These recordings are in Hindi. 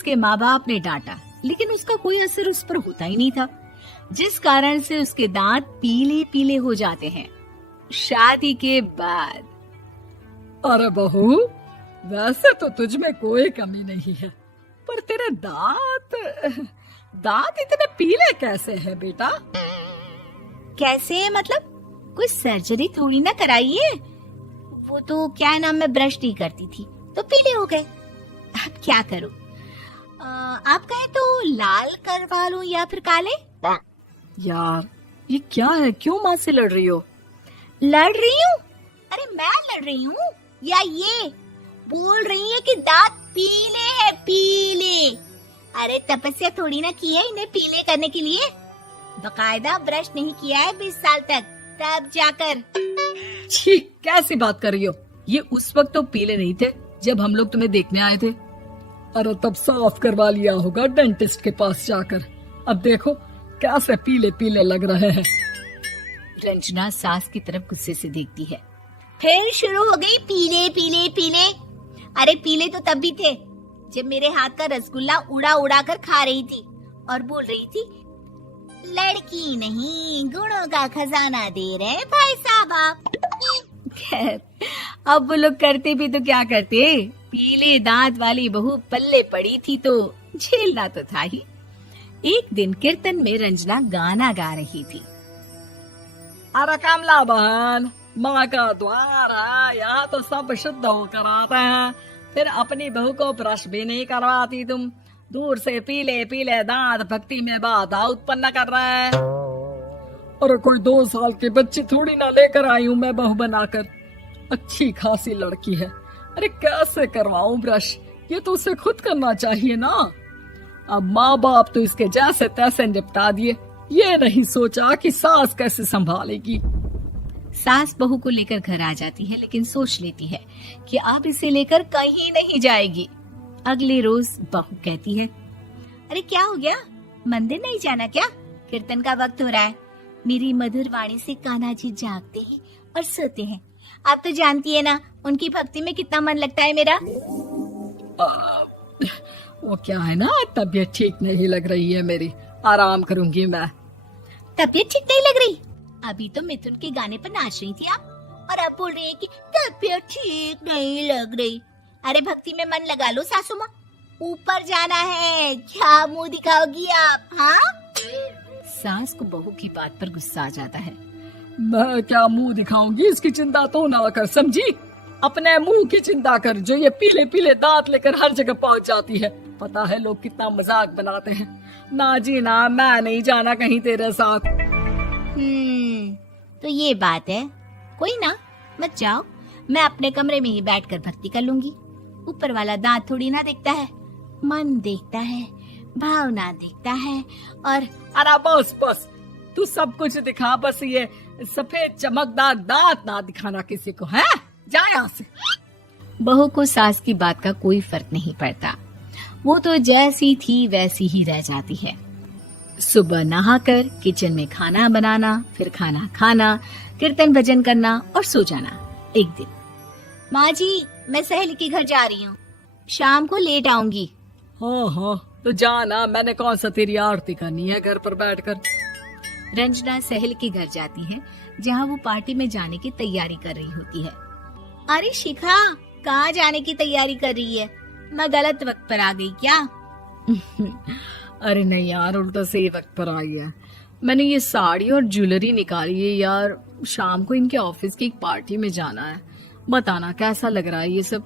उसके माँ बाप ने डांटा, लेकिन उसका कोई असर उस पर होता ही नहीं था, जिस कारण से उसके दांत पीले पीले हो जाते हैं। शादी के बाद अरे बहू, वैसे तो तुझ में कोई कमी नहीं है, पर तेरे दांत इतने पीले कैसे हैं बेटा? कैसे मतलब? कोई सर्जरी थोड़ी ना कराई है। वो तो क्या नाम, मैं ब्रश नहीं करती थी तो पीले हो गए। अब क्या करूं? आप कहें तो लाल करवा लूं या फिर काले? यार ये क्या है, क्यों माँ से लड़ रही हो? लड़ रही हूँ? अरे मैं लड़ रही हूँ या ये बोल रही है कि दांत पीले हैं, पीले। अरे तपस्या थोड़ी ना की है इन्हें पीले करने के लिए, बकायदा ब्रश नहीं किया है 20 साल तक, तब जाकर। छी, कैसी बात कर रही हो? ये उस वक्त तो पीले नहीं थे जब हम लोग तुम्हें देखने आए थे। अरे तब साफ करवा लिया होगा डेंटिस्ट के पास जाकर। अब देखो कैसे पीले पीले लग रहे हैं। रंजना सास की तरफ गुस्से से देखती है। फिर शुरू हो गई पीले पीले पीले। अरे पीले तो तब भी थे जब मेरे हाथ का रसगुल्ला उड़ा उड़ा कर खा रही थी और बोल रही थी, लड़की नहीं गुणों का खजाना दे रहे भाई साहब आप। खैर, अब वो लोग करते भी तो क्या करते, पीले दांत वाली बहू पल्ले पड़ी थी तो झेलना तो था ही। एक दिन कीर्तन में रंजना गाना गा रही थी। अरे कमला बहन, माँ का द्वार है, यहाँ तो सब शुद्ध होकर आते हैं, फिर अपनी बहू को ब्रश भी नहीं करवाती तुम। दूर से पीले पीले दांत भक्ति में बाधा उत्पन्न कर रहे हैं। अरे कोई 2 साल के बच्चे थोड़ी ना लेकर आई हूँ मैं बहू बनाकर। अच्छी खासी लड़की है, अरे कैसे करवाऊं ब्रश? ये तो उसे खुद करना चाहिए ना। अब माँ बाप तो इसके जैसे तैसे निपटा दिए, ये नहीं सोचा कि सास कैसे संभालेगी। सास बहू को लेकर घर आ जाती है, लेकिन सोच लेती है कि अब इसे लेकर कहीं नहीं जाएगी। अगले रोज बहू कहती है, अरे क्या हो गया, मंदिर नहीं जाना क्या? कीर्तन का वक्त हो रहा है। मेरी मधुर वाणी से कान्हा जी जागते हैं और सोते हैं। आप तो जानती है ना उनकी भक्ति में कितना मन लगता है मेरा। वो क्या है ना, तबीयत ठीक नहीं लग रही है मेरी, आराम करूंगी मैं। तबीयत ठीक नहीं लग रही? अभी तो मिथुन के गाने पर नाच रही थी आप, और अब बोल रही है कि तबीयत ठीक नहीं लग रही। अरे भक्ति में मन लगा लो सासू माँ, ऊपर जाना है, क्या मुंह दिखाओगी आप? हाँ? सास को बहू की बात पर गुस्सा आ जाता है। मैं क्या मुंह दिखाऊंगी, इसकी चिंता तो ना कर, समझी? अपने मुंह की चिंता कर, जो ये पीले पीले दांत लेकर हर जगह पहुंच जाती है। पता है लोग कितना मजाक बनाते हैं। ना जी ना, मैं नहीं जाना कहीं तेरे साथ। तो ये बात है, कोई ना, मत जाओ, मैं अपने कमरे में ही बैठकर भक्ति कर लूंगी। ऊपर वाला दांत थोड़ी ना देखता है, मन देखता है, भावना देखता है। और अरे बस बस, तू सब कुछ दिखा, बस ये सफेद चमकदार दांत ना दिखाना किसी को, है? जा यहाँ से। बहू को सास की बात का कोई फर्क नहीं पड़ता, वो तो जैसी थी वैसी ही रह जाती है। सुबह नहाकर किचन में खाना बनाना, फिर खाना खाना, कीर्तन भजन करना और सो जाना। एक दिन, माँ जी मैं सहेली के घर जा रही हूँ, शाम को लेट आऊंगी। हाँ, तो जाना, मैंने कौन सा तेरी आरती करनी है घर पर बैठकर। रंजना सहेली के घर जाती है, जहाँ वो पार्टी में जाने की तैयारी कर रही होती है। अरे शिखा, कहाँ जाने की तैयारी कर रही है? मैं गलत वक्त पर आ गई क्या? अरे नहीं यार, उल्टा सही वक्त पर आई है। मैंने ये साड़ी और ज्वेलरी निकाली है यार, शाम को इनके ऑफिस की एक पार्टी में जाना है। बताना कैसा लग रहा है ये सब?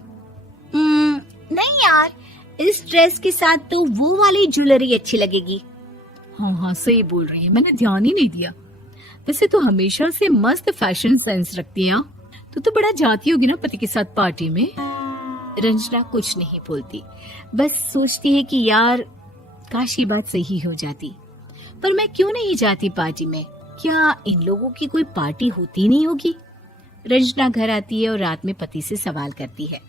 नहीं यार, इस ड्रेस के साथ तो वो वाली ज्वेलरी अच्छी लगेगी। हाँ सही बोल रही है, मैंने ध्यान ही नहीं दिया। वैसे तो हमेशा से मस्त फैशन सेंस रखती है। तो बड़ा जाती होगी ना पति के साथ पार्टी में। रंजना कुछ नहीं बोलती, बस सोचती है कि यार काश ये बात सही हो जाती, पर मैं क्यों नहीं जाती पार्टी में? क्या इन लोगों की कोई पार्टी होती नहीं होगी? रंजना घर आती है और रात में पति से सवाल करती है,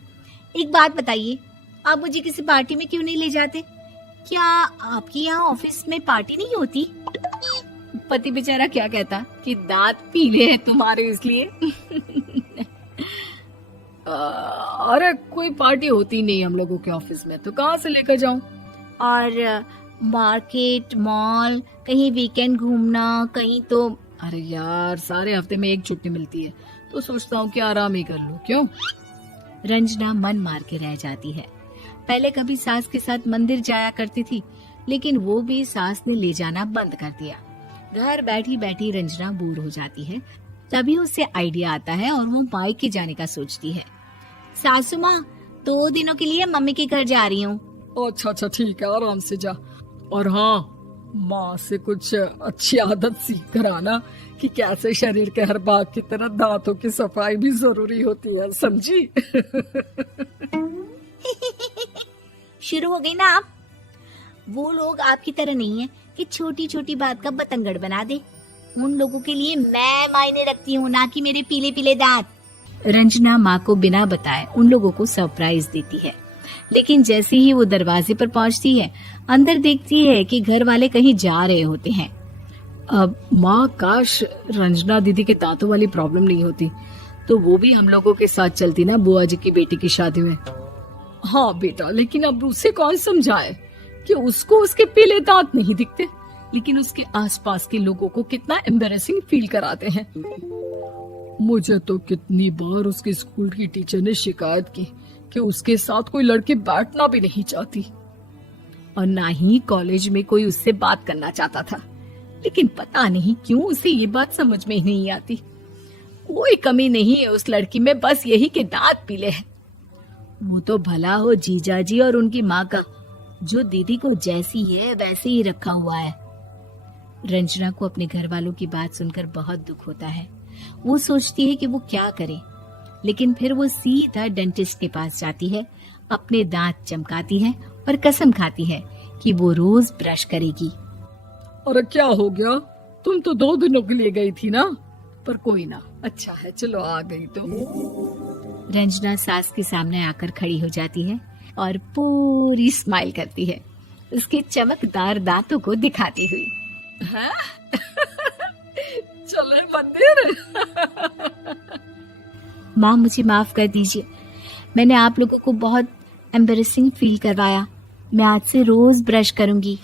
एक बात बताइए, आप मुझे किसी पार्टी में क्यों नहीं ले जाते? क्या आपके यहाँ ऑफिस में पार्टी नहीं होती? पति बेचारा क्या कहता कि दांत पीले हैं तुम्हारे इसलिए। अरे कोई पार्टी होती नहीं हम लोगों के ऑफिस में, तो कहाँ से लेकर जाऊं? और मार्केट, मॉल, कहीं वीकेंड घूमना, कहीं तो। अरे यार, सारे हफ्ते में एक छुट्टी मिलती है तो सोचता हूँ कि आराम ही कर लूं। क्यों? रंजना मन मार के रह जाती है। पहले कभी सास के साथ मंदिर जाया करती थी, लेकिन वो भी सास ने ले जाना बंद कर दिया। घर बैठी बैठी रंजना बोर हो जाती है। तभी उसे आइडिया आता है और वो मायके जाने का सोचती है। सासू माँ, 2 दिनों के लिए मम्मी के घर जा रही हूँ। अच्छा अच्छा, ठीक है, आराम से जा। और हाँ, माँ से कुछ अच्छी आदत सीख कर आना कि कैसे शरीर के हर भाग की तरह दांतों की सफाई भी जरूरी होती है, समझी? शुरू हो गई ना आप? वो लोग आपकी तरह नहीं है कि छोटी छोटी बात का बतंगड़ बना दे। उन लोगों के लिए मैं मायने रखती हूँ, ना कि मेरे पीले पीले दांत। रंजना माँ को बिना बताए उन लोगों को सरप्राइज देती है, लेकिन जैसे ही वो दरवाजे पर पहुंचती है, अंदर देखती है कि घर वाले कहीं जा रहे होते हैं। अब माँ, काश रंजना दीदी के दांतों वाली प्रॉब्लम नहीं होती तो वो भी हम लोगों के साथ चलती ना बुआ जी की बेटी की शादी में। हाँ बेटा, लेकिन अब उसे कौन समझाए कि उसको उसके पीले दांत नहीं दिखते, लेकिन उसके आसपास के लोगों को कितना एम्बैरेसिंग फील कराते हैं। मुझे तो कितनी बार उसके स्कूल की टीचर ने शिकायत की कि उसके साथ कोई लड़की बैठना भी नहीं चाहती, और ना ही कॉलेज में कोई उससे बात करना चाहता था। लेकिन पता नहीं क्यों उसे ये बात समझ में ही नहीं आती। कोई कमी नहीं है उस लड़की में, बस यही कि दांत पीले हैं। वो तो भला हो जीजा जी और उनकी माँ का, जो दीदी को जैसी है वैसे ही रखा हुआ है। रंजना को अपने घर वालों की बात सुनकर बहुत दुख होता है। वो सोचती है कि वो क्या करे, लेकिन फिर वो सीधा डेंटिस्ट के पास जाती है, अपने दांत चमकाती है और कसम खाती है कि वो रोज ब्रश करेगी। अरे क्या हो गया? तुम तो 2 दिनों के लिए गई थी ना। पर कोई ना, अच्छा है, चलो आ गई तो। रंजना सास के सामने आकर खड़ी हो जाती है और पूरी स्माइल करती है, उसके चमकदार दांतों को दिखाती हुई। हैं? चले मंदिर? माँ, मुझे माफ कर दीजिए, मैंने आप लोगों को बहुत एम्बैरेसिंग फील करवाया। मैं आज से रोज ब्रश करूंगी।